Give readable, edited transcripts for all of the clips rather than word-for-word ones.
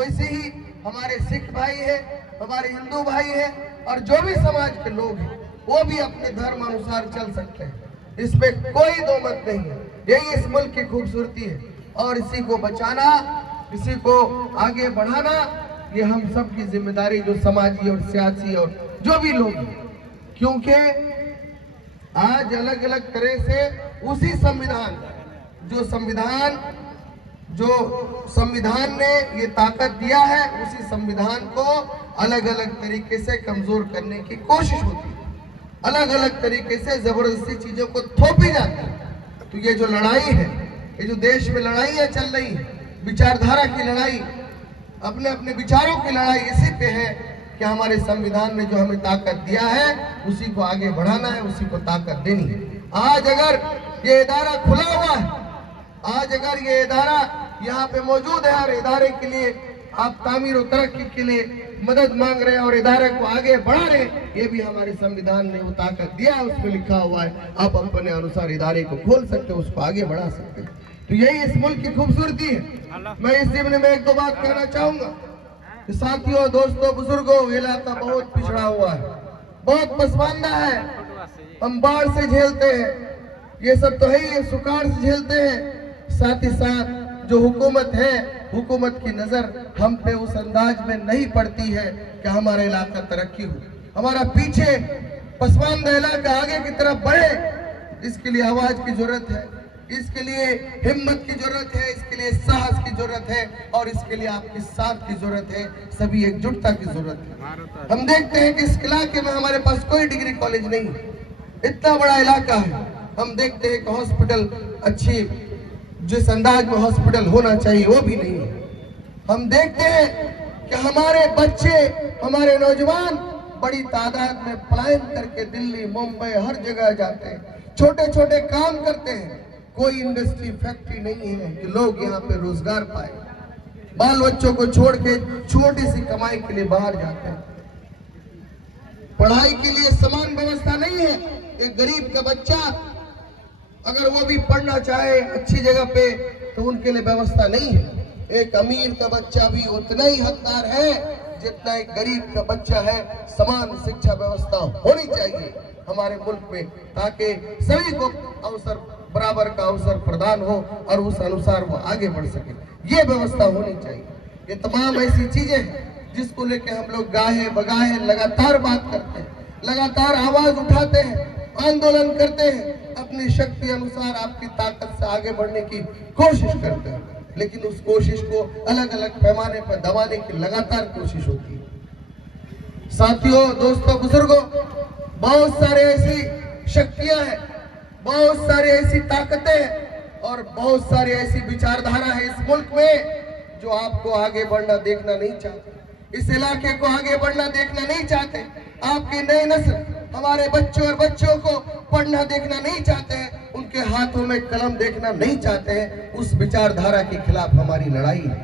वैसे ही हमारे सिख भाई है, हमारे हिंदू भाई है, और जो भी समाज के लोग हैं वो भी अपने धर्म अनुसार चल सकते हैं। इसमें कोई दो मत नहीं है। यही इस मुल्क की खूबसूरती है, और इसी को बचाना, इसी को आगे बढ़ाना, ये हम सब की जिम्मेदारी, जो समाजी और सियासी और जो भी लोग हैं। क्योंकि आज अलग अलग तरह से उसी संविधान ने ये ताकत दिया है, उसी संविधान को अलग अलग तरीके से कमजोर करने की कोशिश होती है, अलग अलग तरीके से जबरदस्ती चीजों को थोपी जाती है। तो ये जो लड़ाई है, ये जो देश में लड़ाइयाँ चल रही है, विचारधारा की लड़ाई, अपने अपने विचारों की लड़ाई, इसी पे है कि हमारे संविधान ने जो हमें ताकत दिया है उसी को आगे बढ़ाना है, उसी को ताकत देनी है। आज अगर ये इदारा खुला हुआ है, आज अगर ये इदारा यहाँ पे मौजूद है और इदारे के लिए आप तामीर और तरक्की के लिए मदद मांग रहे हैं और इदारे को आगे बढ़ा रहे हैं, ये भी हमारे संविधान ने वो ताकत दिया है, उसमें लिखा हुआ है आप अपने अनुसार इदारे को खोल सकते हो, उसको आगे बढ़ा सकते हैं। तो यही इस मुल्क की खूबसूरती है। मैं इस जिम्मे में एक दो बात कहना चाहूंगा कि साथियों, दोस्तों, बुजुर्गों, इलाका बहुत पिछड़ा हुआ है, बहुत पसमानदा है। हम बाढ़ से झेलते हैं, ये सब तो है ही, ये सुखाड़ से झेलते हैं। साथ ही साथ जो हुकूमत है, हुकूमत की नजर हम पे उस अंदाज में नहीं पड़ती है कि हमारा इलाका तरक्की हो, हमारा पीछे पसमानदा इलाका आगे की तरफ बढ़े। इसके लिए आवाज की जरूरत है, इसके लिए हिम्मत की जरूरत है, इसके लिए साहस की जरूरत है, और इसके लिए आपके साथ की जरूरत है, सभी एकजुटता की जरूरत है। हम देखते हैं कि इस इलाके में हमारे पास कोई डिग्री कॉलेज नहीं है, इतना बड़ा इलाका है। हम देखते हैं कि हॉस्पिटल अच्छी, जिस अंदाज में हॉस्पिटल होना चाहिए वो भी नहीं है। हम देखते हैं कि हमारे बच्चे, हमारे नौजवान बड़ी तादाद में पलायन करके दिल्ली, मुंबई, हर जगह जाते हैं, छोटे छोटे काम करते हैं। कोई इंडस्ट्री, फैक्ट्री नहीं है कि लोग यहाँ पे रोजगार पाए। बाल बच्चों को छोड़ के छोटी सी कमाई के लिए बाहर जाते हैं। पढ़ाई के लिए समान व्यवस्था नहीं है। एक गरीब का बच्चा अगर वो भी पढ़ना चाहे अच्छी जगह पे तो उनके लिए व्यवस्था नहीं है। एक अमीर का बच्चा भी उतना ही हकदार है जितना एक गरीब का बच्चा है। समान शिक्षा व्यवस्था होनी चाहिए हमारे मुल्क में, ताकि सभी को अवसर, बराबर का अवसर प्रदान हो और उस अनुसार वो आगे बढ़ सके। ये व्यवस्था होनी चाहिए। ये तमाम ऐसी चीजें हैं जिसको लेके हम लोग गाहे बगाहे लगातार बात करते हैं, लगातार आवाज उठाते हैं, आंदोलन करते हैं, अपनी शक्ति अनुसार आपकी ताकत से आगे बढ़ने की कोशिश करते हैं। लेकिन उस कोशिश को अलग अलग पैमाने पर दबाने की लगातार कोशिश होती है। साथियों, दोस्तों, बुजुर्गों, बहुत सारे ऐसी शक्तियां हैं, बहुत सारी ऐसी ताकतें हैं और बहुत सारी ऐसी विचारधारा है इस मुल्क में जो आपको आगे बढ़ना देखना नहीं चाहते, इस इलाके को आगे बढ़ना देखना नहीं चाहते। आपकी नई नस्ल, हमारे बच्चों और बच्चों को पढ़ना देखना नहीं चाहते हैं, उनके हाथों में कलम देखना नहीं चाहते हैं। उस विचारधारा के खिलाफ हमारी लड़ाई है।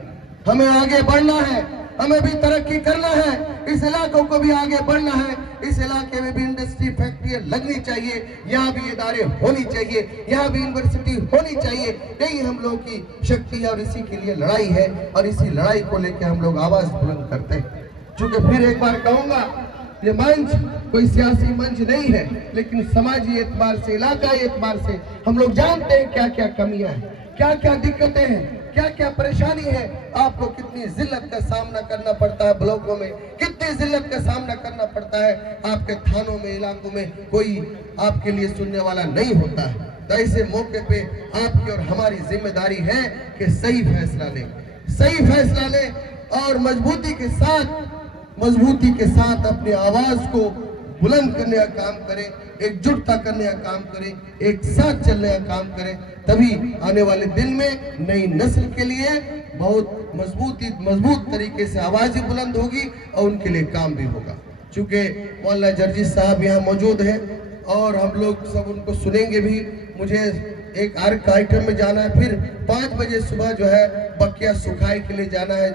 हमें आगे बढ़ना है, हमें भी तरक्की करना है, इस इलाकों को भी आगे बढ़ना है। इस इलाके में भी इंडस्ट्री, फैक्ट्री लगनी चाहिए, यहाँ भी इदारे होनी चाहिए, यहाँ भी यूनिवर्सिटी होनी चाहिए। यही हम लोग की शक्ति है और इसी के लिए लड़ाई है, और इसी लड़ाई को लेकर हम लोग आवाज बुलंद करते हैं। चूंकि फिर एक बार कहूंगा, ये मंच कोई सियासी मंच नहीं है, लेकिन समाजी एतबार से, इलाकाई एतबार से हम लोग जानते हैं क्या क्या कमियां हैं, क्या क्या दिक्कतें हैं, क्या क्या परेशानी है। आपको कितनी जिल्लत का सामना करना पड़ता है ब्लॉकों में, कितनी जिल्लत का सामना करना पड़ता है आपके थानों में, इलाकों में कोई आपके लिए सुनने वाला नहीं होता है। तो ऐसे मौके पे आपकी और हमारी जिम्मेदारी है कि सही फैसला लें, सही फैसला लें और मजबूती के साथ अपनी आवाज को बुलंद करने का काम करें, एकजुटता करने का काम करें, एक साथ चलने का काम करें। तभी आने वाले दिन में नई नस्ल के लिए बहुत मजबूत तरीके से आवाज बुलंद होगी और उनके लिए काम भी होगा। चूंकि मौलाना जर्जी साहब यहाँ मौजूद हैं और हम लोग सब उनको सुनेंगे भी। मुझे एक अर्क आइटम में जाना है, फिर 5 बजे सुबह जो है बकिया सुखाई के लिए जाना है।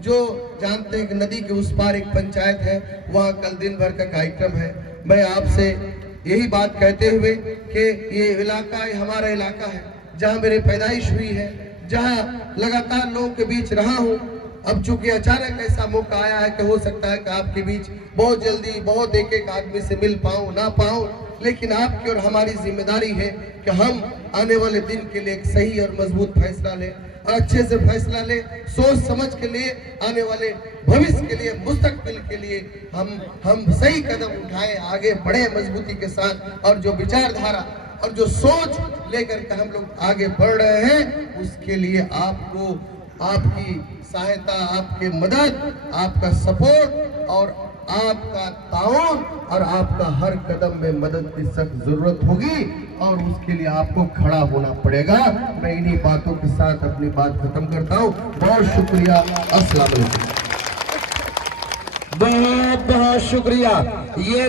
जो जानते हैं कि नदी के उस पार एक पंचायत है, वहाँ कल दिन भर का कार्यक्रम है। मैं आपसे यही बात कहते हुए कि ये इलाका हमारा इलाका है, जहाँ मेरी पैदाइश हुई है, जहाँ लगातार लोगों के बीच रहा हूँ, अब चूंकि अचानक ऐसा मौका आया है कि हो सकता है कि आपके बीच बहुत जल्दी बहुत एक एक आदमी से मिल पाऊं ना पाऊं, लेकिन आपकी और हमारी जिम्मेदारी है कि हम आने वाले दिन के लिए एक सही और मजबूत फैसला लें और अच्छे से फैसला लें, सोच समझ के लिए, आने वाले भविष्य के लिए, मुस्तकबिल के लिए हम सही कदम उठाएं, आगे बढ़े मजबूती के साथ। और जो विचारधारा और जो सोच लेकर के हम लोग आगे बढ़ रहे हैं, उसके लिए आपको आपकी सहायता, आपकी मदद, आपका सपोर्ट और आपका ताउन और आपका हर कदम में मदद की सख्त जरूरत होगी और उसके लिए आपको खड़ा होना पड़ेगा। मैं इन्हीं बातों के साथ अपनी बात खत्म करता हूँ। बहुत शुक्रिया। अस्सलाम वालेकुम। बहुत बहुत शुक्रिया। ये